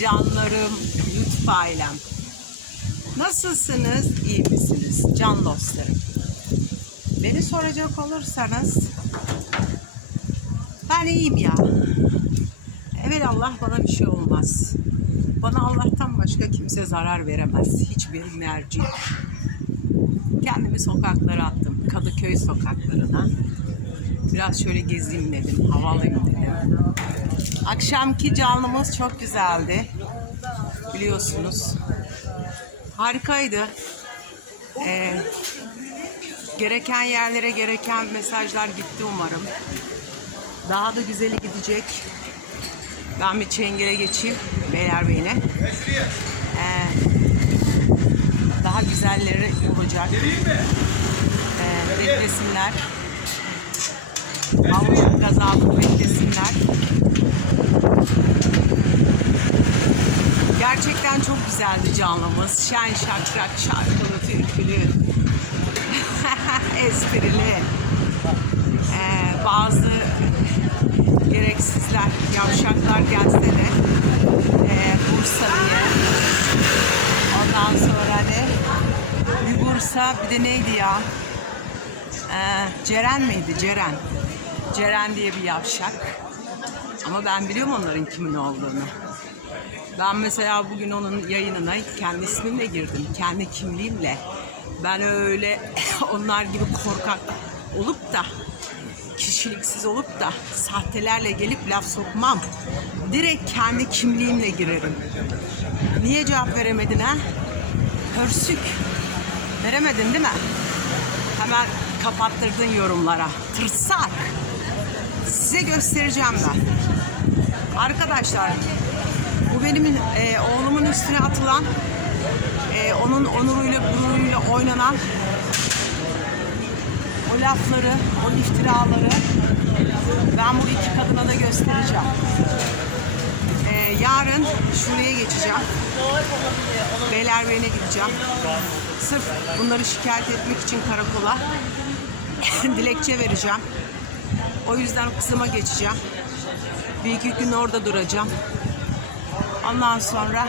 canlarım, YouTube ailem. Nasılsınız, iyi misiniz can dostlarım? Beni soracak olursanız ben iyiyim ya. Evet Allah bana bir şey olmaz. Bana Allah'tan başka kimse zarar veremez. Hiçbir merci. Kendimi sokaklara attım. Kadıköy sokaklarına. Biraz şöyle gezeyim dedim. Havalıyım dedim. Akşamki canlımız çok güzeldi. Biliyorsunuz. Harikaydı. Ee, gereken yerlere gereken mesajlar gitti umarım. Daha da güzeli gidecek. Ben bir Çengel'e geçeyim. Beylerbeyi'ne. Ee, daha güzelleri olacak. Ee, beklesinler. Avuç gazabı beklesinler. Gerçekten çok güzeldi canlımız. Şen şakrak, şarkılı, türkülü, esprili. Ee, bazı gereksizler, yavşaklar gelse de e, Bursa diye. Ondan sonra ne? Bir Bursa, bir de neydi ya? Ee, Ceren miydi? Ceren. Ceren diye bir yavşak. Ama ben biliyorum onların kimin olduğunu. Ben mesela bugün onun yayınına kendi ismimle girdim. Kendi kimliğimle. Ben öyle onlar gibi korkak olup da kişiliksiz olup da sahtelerle gelip laf sokmam. Direkt kendi kimliğimle girerim. Niye cevap veremedin ha? Hörsük. Veremedin değil mi? Hemen kapattırdın yorumlara. Tırsak. Size göstereceğim ben. Arkadaşlar bu benim e, oğlumun üstüne atılan e, onun onuruyla gururuyla oynanan o lafları, o iftiraları ben bu iki kadına da göstereceğim. E, yarın şuraya geçeceğim. Beylerbeyi'ne gideceğim. Sırf bunları şikayet etmek için karakola dilekçe vereceğim. O yüzden kızıma geçeceğim. Bir iki gün orada duracağım. Ondan sonra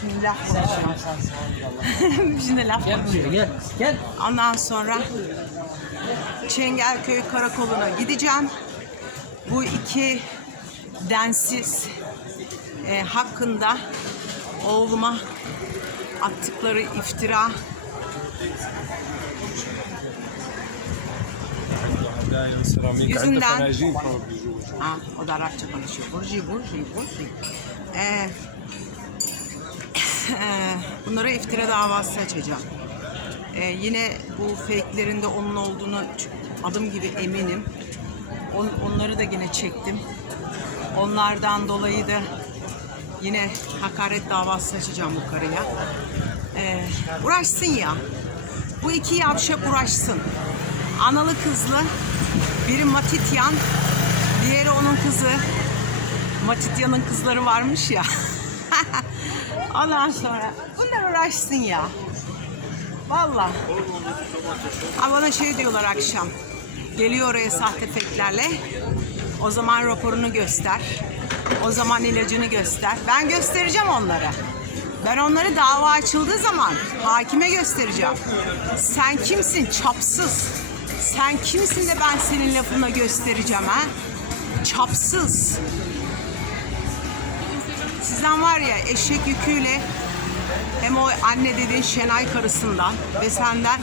şimdi laf konuşacağım. şimdi laf konuşacağım. Gel, gel. Ondan sonra Çengelköy Karakolu'na gideceğim. Bu iki densiz e, hakkında oğluma attıkları iftira Yüzünden- Ha, o da Arapça konuşuyor. Burji, burji, burji. Ee, eee, bunlara iftira davası açacağım. Ee, yine bu fake'lerin de onun olduğunu adım gibi eminim. On, onları da yine çektim. Onlardan dolayı da yine hakaret davası açacağım bu karıya. Ee, uğraşsın ya. Bu iki yavşak uğraşsın. Analı kızlı. Biri Matityan, diğeri onun kızı. Matityan'ın kızları varmış ya. Ondan sonra bunlar uğraşsın ya. Vallahi. Ha bana şey diyorlar akşam. Geliyor oraya sahte feklerle. O zaman raporunu göster. O zaman ilacını göster. Ben göstereceğim onlara. Ben onları dava açıldığı zaman hakime göstereceğim. Sen kimsin çapsız? Sen kimsin de ben senin lafına göstereceğim ha? Çapsız. Sizden var ya eşek yüküyle hem o anne dediğin Şenay karısından ve senden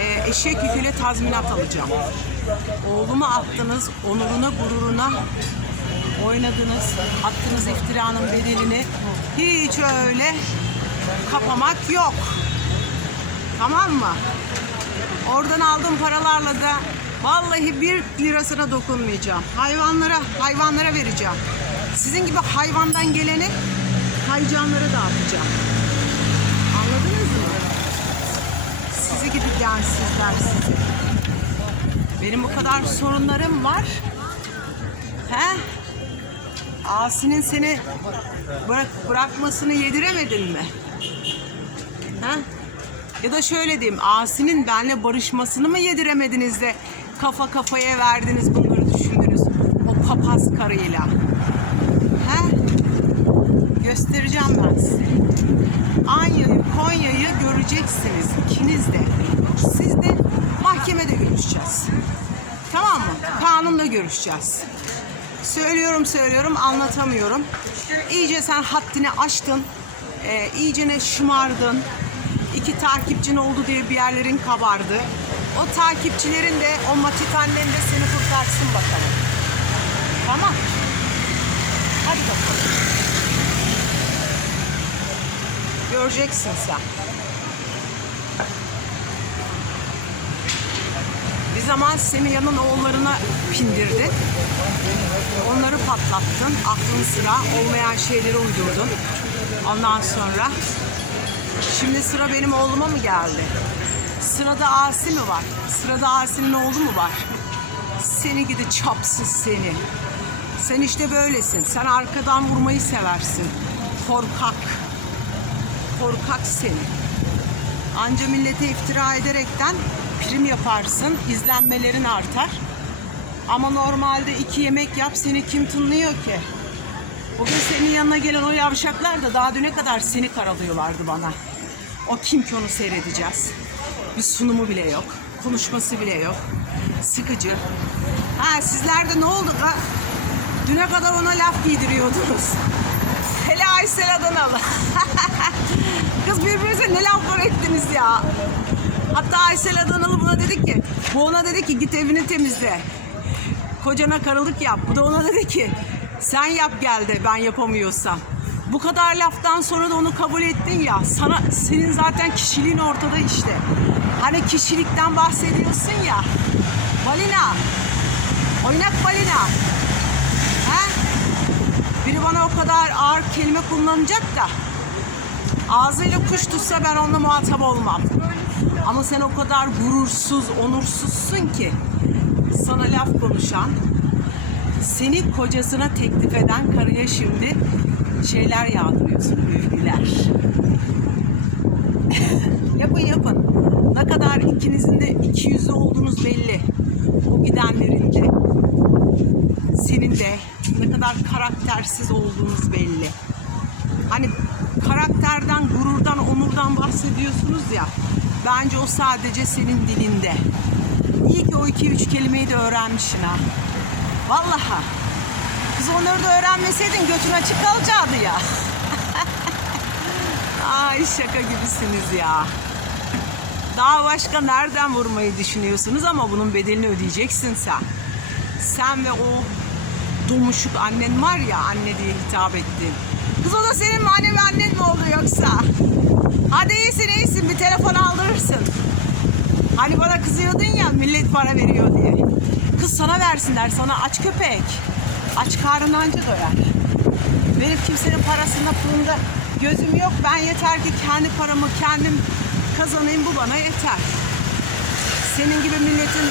e, eşek yüküyle tazminat alacağım. Oğlumu attınız, onuruna, gururuna oynadınız, attığınız iftiranın bedelini hiç öyle kapamak yok. Tamam mı? Oradan aldığım paralarla da vallahi bir lirasına dokunmayacağım. Hayvanlara, hayvanlara vereceğim. Sizin gibi hayvandan geleni haycanlara dağıtacağım. Anladınız mı? Sizi gibi densizler sizi. Benim bu kadar sorunlarım var. He? Asi'nin seni bırak, bırakmasını yediremedin mi? He? Ya da şöyle diyeyim, Asi'nin benle barışmasını mı yediremediniz de kafa kafaya verdiniz bunları düşündünüz o papaz karıyla? He? Göstereceğim ben size. Anya'yı, Konya'yı göreceksiniz ikiniz de. Siz de mahkemede görüşeceğiz. Tamam mı? Kanunla görüşeceğiz. Söylüyorum söylüyorum anlatamıyorum. İyice sen haddini aştın. Ee, iyicene şımardın. İki takipçin oldu diye bir yerlerin kabardı. O takipçilerin de o matit annen de seni kurtarsın bakalım. Tamam. Hadi bakalım. Göreceksin sen. Bir zaman Semiha'nın oğullarına pindirdin. Onları patlattın. Aklın sıra olmayan şeyleri uydurdun. Ondan sonra şimdi sıra benim oğluma mı geldi? Sırada Asi mi var? Sırada Asi'nin oğlu mu var? Seni gidi çapsız seni. Sen işte böylesin. Sen arkadan vurmayı seversin. Korkak. Korkak seni. Anca millete iftira ederekten prim yaparsın, izlenmelerin artar. Ama normalde iki yemek yap seni kim tınlıyor ki? Bugün senin yanına gelen o yavşaklar da daha düne kadar seni karalıyorlardı bana. O kim ki onu seyredeceğiz? Bir sunumu bile yok. Konuşması bile yok. Sıkıcı. Ha sizler de ne oldu? Ha? Düne kadar ona laf giydiriyordunuz. Hele Aysel Adanalı. Kız birbirinize ne laflar ettiniz ya. Hatta Aysel Adanalı buna dedi ki, bu ona dedi ki git evini temizle. Kocana karılık yap. Bu da ona dedi ki sen yap gel de ben yapamıyorsam. Bu kadar laftan sonra da onu kabul ettin ya. Sana senin zaten kişiliğin ortada işte. Hani kişilikten bahsediyorsun ya. Balina. Oynak balina. He? Biri bana o kadar ağır kelime kullanacak da ağzıyla kuş tutsa ben onunla muhatap olmam. Ama sen o kadar gurursuz, onursuzsun ki sana laf konuşan, seni kocasına teklif eden karıya şimdi şeyler yağdırıyorsun, övgüler. yapın yapın. Ne kadar ikinizin de iki yüzlü olduğunuz belli. O gidenlerin de, senin de ne kadar karaktersiz olduğunuz belli. Hani karakterden, gururdan, onurdan bahsediyorsunuz ya. Bence o sadece senin dilinde. İyi ki o iki üç kelimeyi de öğrenmişsin ha. Vallahi. Kız onları da öğrenmeseydin götün açık kalacaktı ya. Ay şaka gibisiniz ya. Daha başka nereden vurmayı düşünüyorsunuz ama bunun bedelini ödeyeceksin sen. Sen ve o domuşuk annen var ya anne diye hitap ettin. Kız o da senin manevi annen mi oldu yoksa? Hadi iyisin iyisin bir telefon aldırırsın. Hani bana kızıyordun ya millet para veriyor diye. Kız sana versinler sana aç köpek. Aç karnın anca doyar. Benim kimsenin parasında pulunda gözüm yok. Ben yeter ki kendi paramı kendim kazanayım bu bana yeter. Senin gibi milletin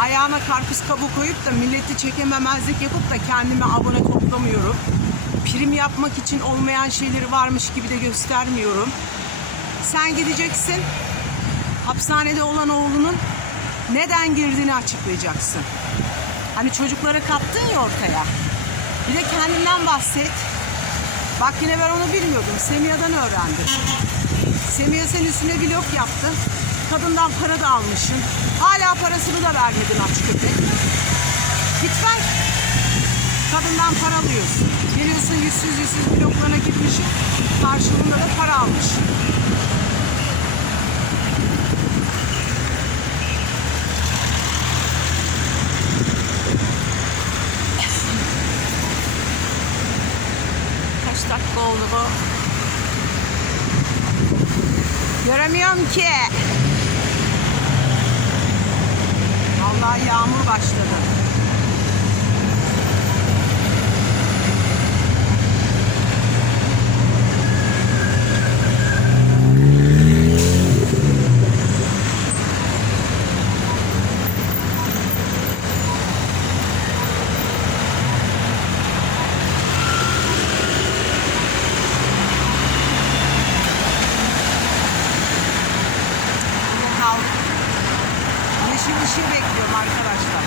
ayağına karpuz kabuğu koyup da milleti çekememezlik yapıp da kendime abone toplamıyorum. Prim yapmak için olmayan şeyleri varmış gibi de göstermiyorum. Sen gideceksin, hapishanede olan oğlunun neden girdiğini açıklayacaksın. Hani çocuklara kattın ya ortaya. Bir de kendinden bahset. Bak yine ben onu bilmiyordum. Semiha'dan öğrendim. Semiha senin üstüne vlog yaptı. Kadından para da almışsın. Hala parasını da vermedin aç köpek. Git. Kadından para alıyorsun. Geliyorsun yüzsüz yüzsüz bloklarına gitmişsin. Karşılığında da para almış. Kaç dakika oldu bu? Göremiyorum ki. Vallahi yağmur başladı. Kalk. Yeşil ışığı bekliyorum arkadaşlar.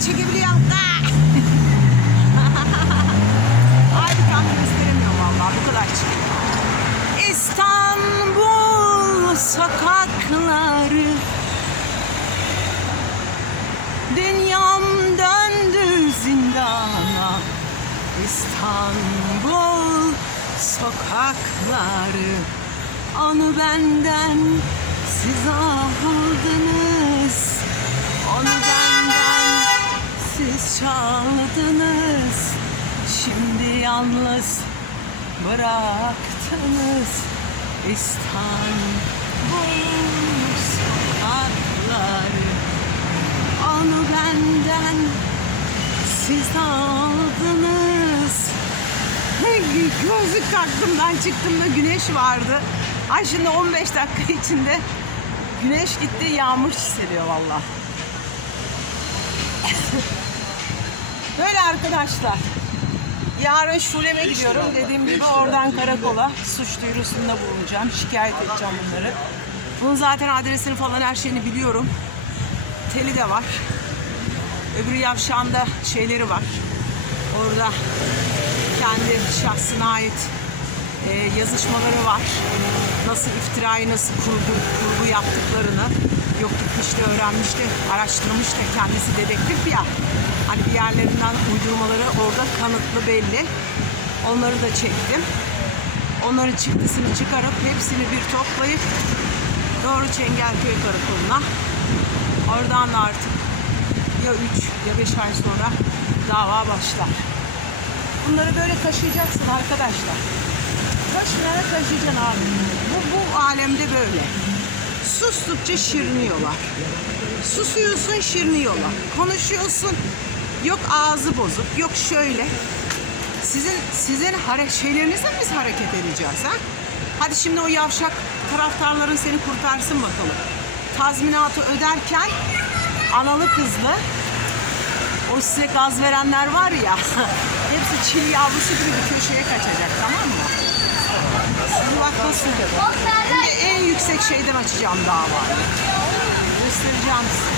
çekebiliyorum. Ay bir tane gösteremiyorum vallahi bu kadar çıkıyor. İstanbul sokakları Dünyam döndü zindana İstanbul sokakları Onu benden siz aldınız. Onu benden siz çaldınız. Şimdi yalnız bıraktınız. İstanbul sokakları. Onu benden siz aldınız Gözlük taktım ben çıktığımda güneş vardı Ay şimdi 15 dakika içinde Güneş gitti yağmur hissediyor valla Böyle arkadaşlar Yarın Şulem'e gidiyorum. Dediğim gibi oradan karakola suç duyurusunda bulunacağım. Şikayet edeceğim bunları. Bunun zaten adresini falan her şeyini biliyorum. Teli de var. Öbürü yavşağında şeyleri var. Orada kendi şahsına ait e, yazışmaları var. Nasıl iftirayı nasıl kurgu, kurgu yaptıklarını yok gitmişti, öğrenmişti, araştırmıştı. Kendisi dedektif ya. Hani bir yerlerinden uydurmaları orada kanıtlı belli. Onları da çektim. Onların çıktısını çıkarıp hepsini bir toplayıp doğru Çengelköy Karakolu'na. Oradan da artık ya 3 ya 5 ay sonra dava başlar. Bunları böyle taşıyacaksın arkadaşlar. Taşıyarak taşıyacaksın abi. Bu, bu alemde böyle. Sustukça şirniyorlar. Susuyorsun şirniyorlar. Konuşuyorsun yok ağzı bozuk yok şöyle. Sizin sizin hare şeylerinizle biz hareket edeceğiz ha? Hadi şimdi o yavşak taraftarların seni kurtarsın bakalım. Tazminatı öderken analı kızlı o size gaz verenler var ya hepsi çil yavrusu gibi bir köşeye kaçacak tamam mı? Bak nasıl Hem de en yüksek şeyden açacağım davayı. Göstereceğim size.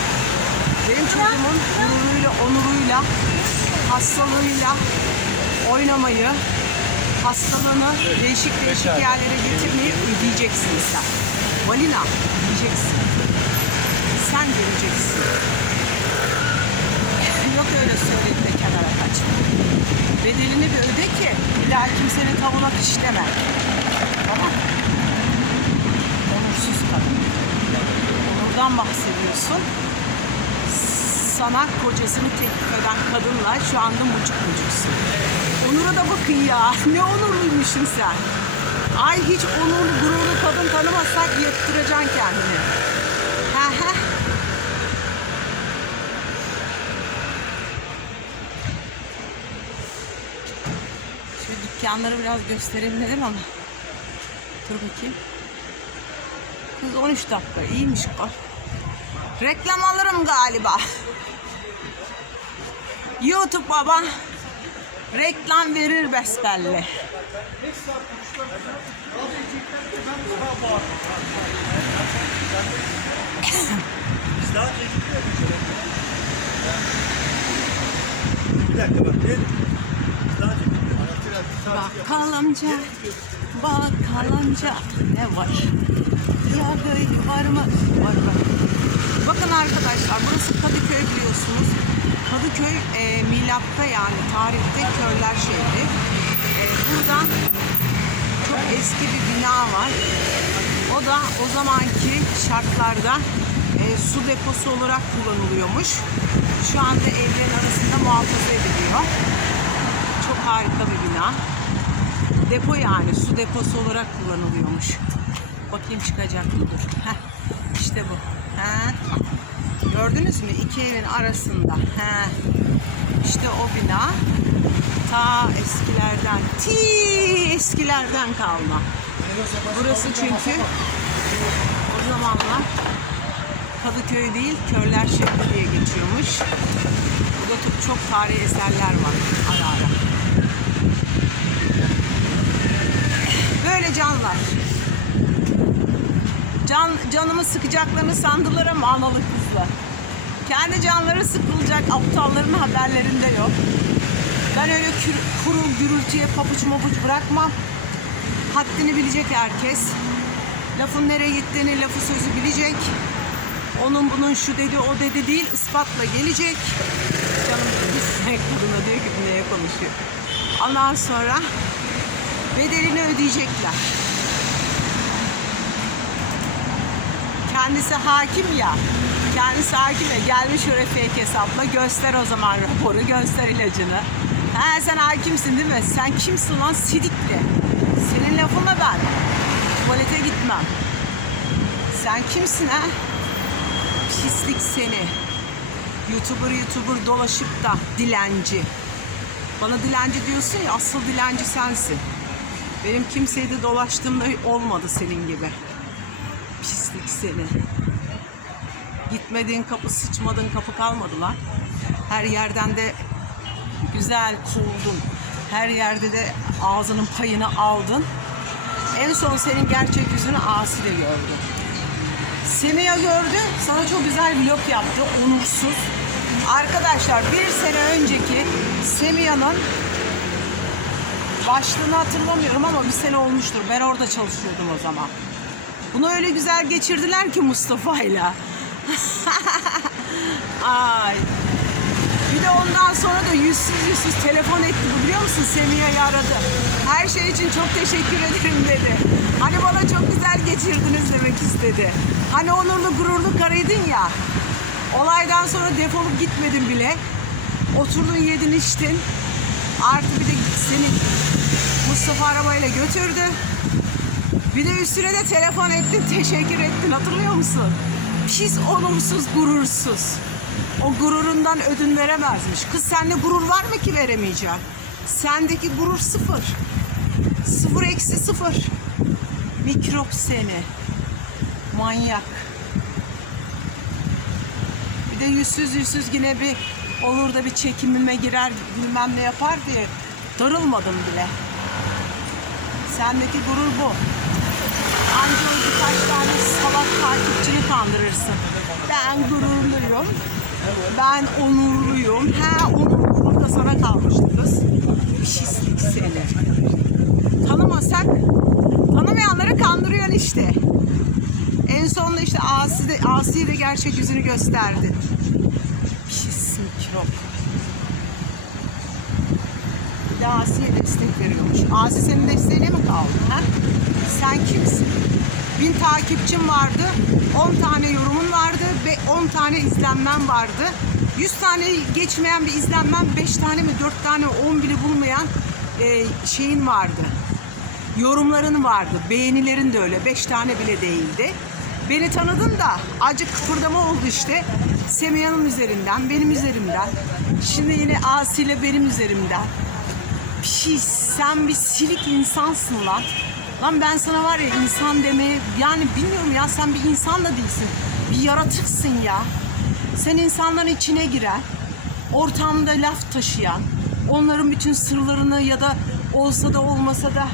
Benim çocuğumun gururuyla, onuruyla, hastalığıyla oynamayı, hastalığını değişik değişik yerlere getirmeyi ödeyeceksin sen. Valina diyeceksin. Sen göreceksin. Yok öyle söyleyip de kenara kaçma. Bedelini bir öde ki bir daha kimsenin tavuğuna işleme. Tamam? Onursuz kadın. Onurdan bahsediyorsun. Sana kocasını teklif eden kadınla şu anda mucuk mucuksun. Onur'a da bakın ya. Ne onurluymuşsun sen. Ay hiç onurlu, gururlu kadın tanımazsak yettireceksin kendini. He he. Şu dükkanları biraz göstereyim dedim ama. Dur bakayım. Kız 13 dakika iyiymiş o. Reklam alırım galiba. YouTube baba reklam verir besbelli. Bir dakika bak. Ne? Daha çekin. Bakalımca, bakalımca ne var? Ya böyle var mı? Var var. Bakın arkadaşlar burası Kadıköy biliyorsunuz. Kadıköy e, milatta yani tarihte körler şehri. E, burada çok eski bir bina var. O da o zamanki şartlarda e, su deposu olarak kullanılıyormuş. Şu anda evlerin arasında muhafaza ediliyor. Çok harika bir bina. Depo yani su deposu olarak kullanılıyormuş. Bakayım çıkacak mı dur. Heh, işte bu. Heh. Gördünüz mü? İki evin arasında. Heh. İşte o bina ta eskilerden, ti eskilerden kalma. Burası çünkü o zamanlar Kadıköy değil, Körler Şehri diye geçiyormuş. Burada çok tarihi eserler var ara ara. Böyle canlar. Can, canımı sıkacaklarını sandılar ama analı kızlar. Kendi canları sıkılacak aptalların haberlerinde yok. Ben öyle kür- kuru gürültüye papuç mapuç bırakmam. Haddini bilecek herkes. Lafın nereye gittiğini, lafı sözü bilecek. Onun bunun şu dedi o dedi değil ispatla gelecek. Canım bir kadına diyor ki neye konuşuyor. Ondan sonra bedelini ödeyecekler. Kendisi hakim ya. Kendisi hakim ya. Gelmiş öyle fake hesapla. Göster o zaman raporu. Göster ilacını. Ha sen hakimsin değil mi? Sen kimsin lan sidikli? Senin lafınla ben. Tuvalete gitmem. Sen kimsin ha? Pislik seni. Youtuber youtuber dolaşıp da dilenci. Bana dilenci diyorsun ya asıl dilenci sensin. Benim kimseyi de dolaştığımda olmadı senin gibi. Pislik seni. Gitmediğin kapı, sıçmadığın kapı kalmadı lan. Her yerden de güzel kuldun. Her yerde de ağzının payını aldın. En son senin gerçek yüzünü Asi de gördü. Semiha gördü, sana çok güzel vlog yaptı, onursuz. Arkadaşlar bir sene önceki Semiha'nın başlığını hatırlamıyorum ama bir sene olmuştur. Ben orada çalışıyordum o zaman. Bunu öyle güzel geçirdiler ki Mustafa'yla. Ay. Bir de ondan sonra da yüzsüz yüzsüz telefon etti bu biliyor musun? Semiha'yı aradı. Her şey için çok teşekkür ederim dedi. Hani bana çok güzel geçirdiniz demek istedi. Hani onurlu gururlu karıydın ya. Olaydan sonra defolup gitmedin bile. Oturdun yedin içtin. Artı bir de seni Mustafa arabayla götürdü. Bir de üstüne de telefon ettin, teşekkür ettin. Hatırlıyor musun? Pis, onursuz, gurursuz. O gururundan ödün veremezmiş. Kız sende gurur var mı ki veremeyeceğim? Sendeki gurur sıfır. Sıfır eksi sıfır. Mikrop seni. Manyak. Bir de yüzsüz yüzsüz yine bir olur da bir çekimime girer bilmem ne yapar diye darılmadım bile. Sendeki gurur bu. Anca o birkaç tane salak takipçini kandırırsın. Ben gururluyum. Ben onurluyum. Ha onur da sana kalmıştı kız. Pislik seni. Tanımasak tanımayanları kandırıyorsun işte. En sonunda işte Asi de, Asi de gerçek yüzünü gösterdi. Pis mikrop. De Asi'ye destek veriyormuş. Asi senin desteğine mi kaldı? Ha? Sen kimsin? Bin takipçin vardı, 10 tane yorumun vardı ve 10 tane izlenmen vardı. 100 tane geçmeyen bir izlenmen, 5 tane mi 4 tane 10 bile bulmayan e, şeyin vardı. Yorumların vardı, beğenilerin de öyle. 5 tane bile değildi. Beni tanıdın da acık kıpırdama oldu işte. Semiha'nın üzerinden, benim üzerimden. Şimdi yine Asi ile benim üzerimden. Pis sen bir silik insansın lan. Lan ben sana var ya insan demeye yani bilmiyorum ya sen bir insan da değilsin. Bir yaratıksın ya. Sen insanların içine giren, ortamda laf taşıyan, onların bütün sırlarını ya da olsa da olmasa da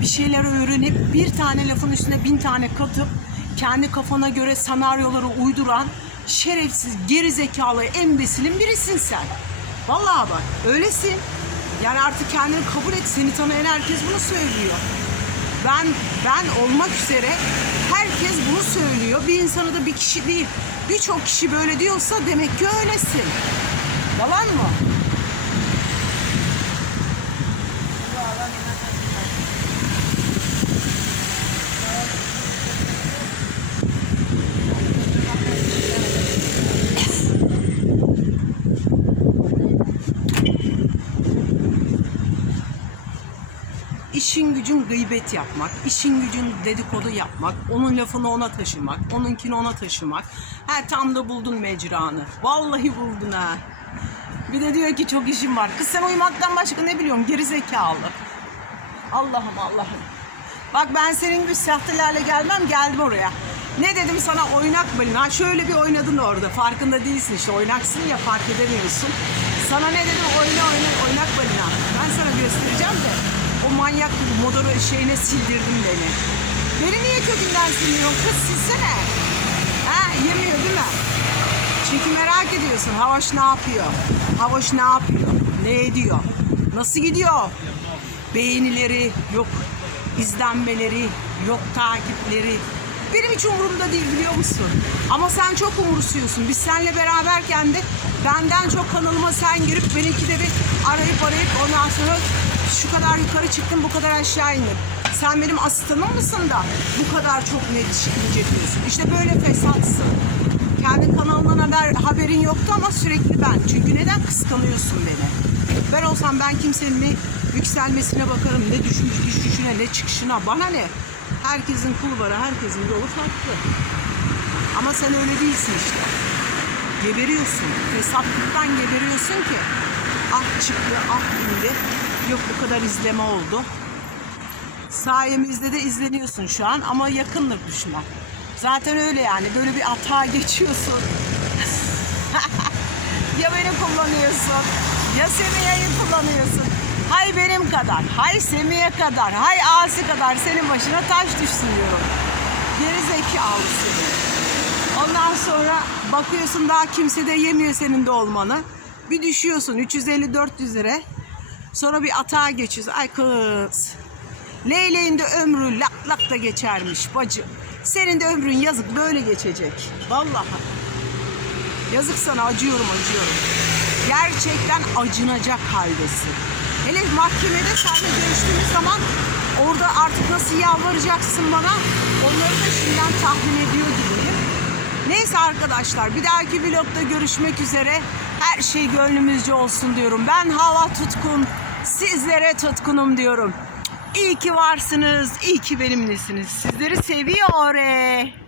bir şeyler öğrenip bir tane lafın üstüne bin tane katıp kendi kafana göre senaryoları uyduran şerefsiz, geri zekalı, embesilin birisin sen. Vallahi bak öylesin. Yani artık kendini kabul et. Seni tanıyan herkes bunu söylüyor. Ben ben olmak üzere herkes bunu söylüyor. Bir insanı da bir kişi değil. Birçok kişi böyle diyorsa demek ki öylesin. Yalan mı? İşin gücün gıybet yapmak, işin gücün dedikodu yapmak, onun lafını ona taşımak, onunkini ona taşımak. Ha tam da buldun mecranı. Vallahi buldun ha. Bir de diyor ki çok işim var. Kız sen uyumaktan başka ne biliyorum geri zekalı. Allah'ım Allah'ım. Bak ben senin gibi sahtelerle gelmem geldim oraya. Ne dedim sana oynak balina. Ha şöyle bir oynadın orada. Farkında değilsin işte oynaksın ya fark edemiyorsun. Sana ne dedim oyna oyna oynak balina. Ben sana göstereceğim de manyak motoru şeyine sildirdin beni. Beni niye kökünden silmiyorsun kız silsene. Ha yemiyor değil mi? Çünkü merak ediyorsun Havaş ne yapıyor? Havaş ne yapıyor? Ne ediyor? Nasıl gidiyor? Beğenileri yok, izlenmeleri yok, takipleri. Benim hiç umurumda değil biliyor musun? Ama sen çok umursuyorsun. Biz seninle beraberken de benden çok kanalıma sen girip benimki de bir arayıp arayıp ondan sonra şu kadar yukarı çıktım bu kadar aşağı indim. Sen benim asistanım mısın da bu kadar çok net inceliyorsun. İşte böyle fesatsın. Kendi kanalından haber, haberin yoktu ama sürekli ben. Çünkü neden kıskanıyorsun beni? Ben olsam ben kimsenin ne yükselmesine bakarım, ne düşmüş düşüşüne, ne çıkışına. Bana ne? Herkesin kulvarı, herkesin yolu farklı. Ama sen öyle değilsin işte. Geberiyorsun. Fesatlıktan geberiyorsun ki. Ah çıktı, ah indi. Yok bu kadar izleme oldu. Sayemizde de izleniyorsun şu an ama yakındır düşman. Zaten öyle yani böyle bir atağa geçiyorsun. ya beni kullanıyorsun ya Semiha'yı kullanıyorsun. Hay benim kadar, hay Semih'e kadar, hay Asi kadar senin başına taş düşsün diyorum. Geri zekalı seni. Ondan sonra bakıyorsun daha kimse de yemiyor senin de olmanı. Bir düşüyorsun 350-400 lira. Sonra bir atağa geçiyorsun. Ay kız. Leyleğin de ömrü lak lak da geçermiş bacı. Senin de ömrün yazık böyle geçecek. Vallahi. Yazık sana acıyorum acıyorum. Gerçekten acınacak haldesin. Hele mahkemede seninle görüştüğümüz zaman orada artık nasıl yalvaracaksın bana onları da şimdiden tahmin ediyor gibiyim. Neyse arkadaşlar bir dahaki vlogda görüşmek üzere. Her şey gönlümüzce olsun diyorum. Ben Hava Tutkun. Sizlere tutkunum diyorum. İyi ki varsınız. iyi ki benimlesiniz. Sizleri seviyorum.